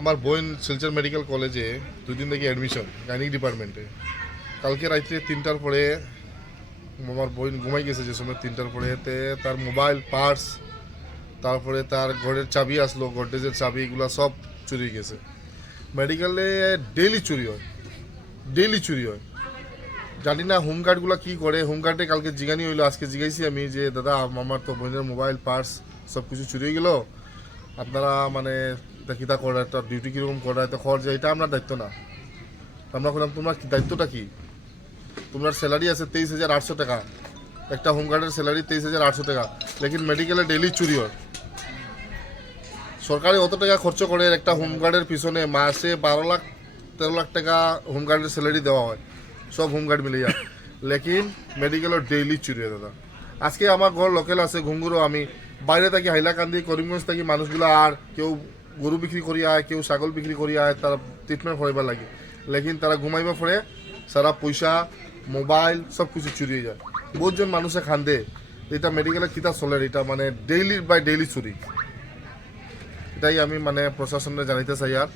আমার বোন শিলচর মেডিকেল কলেজে 2 দিন থেকে অ্যাডমিশন গাইনিক ডিপার্টমেন্টে। কালকে রাত্রে 3টার পরে আমার বোন ঘুমাই গেছে, যে সময় 3টার পরে তার মোবাইল, পার্স, তারপরে তার ঘরের চাবি আসলো, গডরেজের চাবি, এগুলো সব চুরি গেছে। মেডিকেলে ডেইলি চুরি হয়। জানি না হোমগার্ডগুলো কী করে। হোমগার্ডে কালকে জিজ্ঞানি হইলো, আজকে জিজ্ঞাসি আমি যে দাদা আমার তো বোনের মোবাইল, পার্স সব কিছু চুরি হয়ে গেল, আপনারা মানে কিতা করা, একটা ডিউটি কীরকম করা, তো খরচ, এটা আমরা দায়িত্ব না। আমরা বললাম তোমার দায়িত্বটা কি? তোমার স্যালারি আছে 23,800 টাকা, একটা হোমগার্ডের স্যালারি 23,800 টাকা, লেকিন মেডিকেলে ডেইলি চুরি হয়। সরকারে অত টাকা খরচ করে একটা হোমগার্ডের পিছনে, মাসে 12 লাখ টাকা হোমগার্ডের স্যালারি দেওয়া হয়, সব হোমগার্ড মিলিয়ে, লেকিন মেডিকেলের ডেইলি চুরি হয় দাদা। আজকে আমার ঘর লোকেল আছে ঘুঙ্গুরো, আমি বাইরে থাকি হাইলাকান্দি, করিমগঞ্জ থাকি, মানুষগুলো আর কেউ গরু বিক্রি করি আয়, কেউ ছাগল বিক্রি করি আয়, তারা ট্রিটমেন্ট করাইবার লাগে, লেকিন তারা ঘুমাইবার পরে সারা পয়সা, মোবাইল সব কিছু চুরি হয়ে যায়। বহুতজন মানুষে খান্দে এটা মেডিকেলে কিতা চলে, এটা মানে ডেইলি বাই ডেইলি চুরি। এটাই আমি মানে প্রশাসনে জানাইতে চাই। আর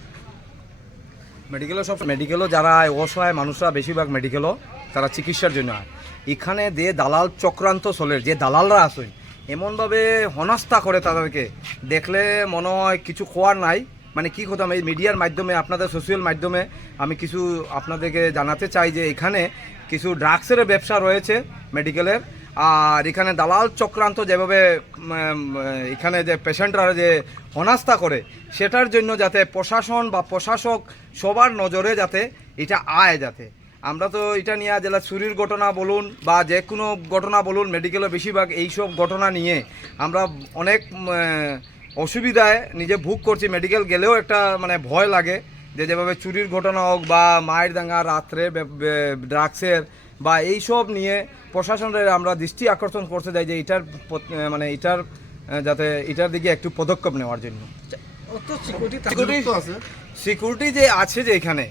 মেডিকেলও যারা অসহায় মানুষরা বেশিরভাগ মেডিকেলও তারা চিকিৎসার জন্য হয়। এখানে যে দালাল চক্রান্ত চলে, যে দালালরা আসেন এমনভাবে হেনস্থা করে, তাদেরকে দেখলে মনে হয় কিছু খোয়ার নাই। মানে কী কথা, এই মিডিয়ার মাধ্যমে, আপনাদের সোশ্যাল মাধ্যমে আমি কিছু আপনাদেরকে জানাতে চাই যে এখানে কিছু ড্রাগসের ব্যবসা রয়েছে মেডিকেলের। আর এখানে দালাল চক্রান্ত যেভাবে এখানে যে পেশেন্টরা যে হেনস্থা করে, সেটার জন্য যাতে প্রশাসন বা প্রশাসক সবার নজরে যাতে এটা আয়। যাতে আমরা তো এটা নিয়ে জেলা চুরির ঘটনা বলুন বা যে কোনো ঘটনা বলুন, মেডিকেলে বেশিরভাগ এইসব ঘটনা নিয়ে আমরা অনেক অসুবিধায় নিজে ভোগ করছি। মেডিকেল গেলেও একটা মানে ভয় লাগে যে যেভাবে চুরির ঘটনা হোক বা মায়ের দাঙ্গা রাত্রে ড্রাগসের বা এইসব নিয়ে প্রশাসনের আমরা দৃষ্টি আকর্ষণ করতে চাই যে এটার মানে এটার যাতে এটার দিকে একটু পদক্ষেপ নেওয়ার জন্য। সিকিউরিটি যে আছে যে এখানে,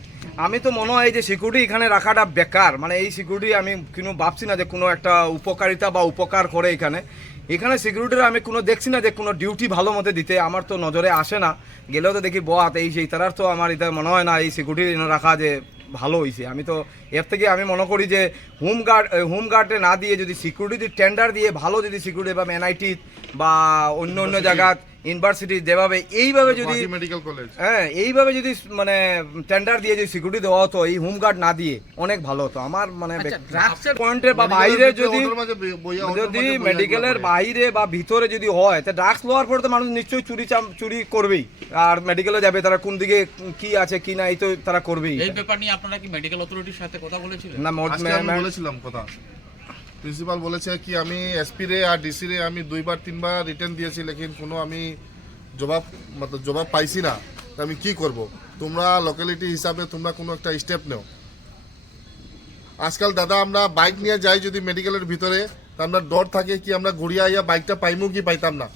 আমি তো মনে হয় যে সিকিউরিটি এখানে রাখাটা বেকার। মানে এই সিকিউরিটি আমি কোনো ভাবছি না যে কোনো একটা উপকারিতা বা উপকার করে এখানে সিকিউরিটির আমি কোনো দেখছি না যে কোনো ডিউটি ভালো মতো দিতে, আমার তো নজরে আসে না। গেলেও তো দেখি বহাত এই সেই, তারার তো আমার এটা মনে হয় না এই সিকিউরিটি রাখা যে ভালো হয়েছে। আমি তো এর থেকে আমি মনে করি যে হোমগার্ডে না দিয়ে যদি সিকিউরিটি টেন্ডার দিয়ে ভালো যদি সিকিউরিটি বা এনআইটি বা অন্য অন্য জায়গা ইউনিভার্সিটি যেভাবে এইভাবে যদি মেডিকেল কলেজ, হ্যাঁ এইভাবে যদি মানে টেন্ডার দিয়ে যদি সিকিউরিটি দেওয়া হতো, এই হোমগার্ড না দিয়ে অনেক ভালো হতো। আমার মানে পয়েন্টের বা বাইরে যদি মেডিকেলের বাইরে বা ভিতরে যদি হয়, তা ড্রাগস লওয়ার পরে তো মানুষ নিশ্চয়ই চুরি করবেই। আর মেডিকেলে যাবে, তারা কোন দিকে কি আছে কি না এই তো তারা করবেই। এই ব্যাপার নিয়ে আপনারা কি মেডিকেল অথরিটির সাথে কথা বলেছিলেন? না, বলেছিলাম কথা। প্রিন্সিপাল বলেছে কি আমি এসপি রে আর ডিসি রে আমি 2-3বার রিটার্ন দিয়েছি, লেকিন কোনো আমি জবাব পাইছি না। আমি কি করব? তোমরা লোকালিটি হিসাবে তোমরা কোনো একটা স্টেপ নেও। আজকাল দাদা আমরা বাইক নিয়ে যাই যদি মেডিকেলের ভিতরে, তা আমরা ডর থাকে কি আমরা ঘুরিয়ে আইয়া বাইকটা পাইমু কি পাইতাম না।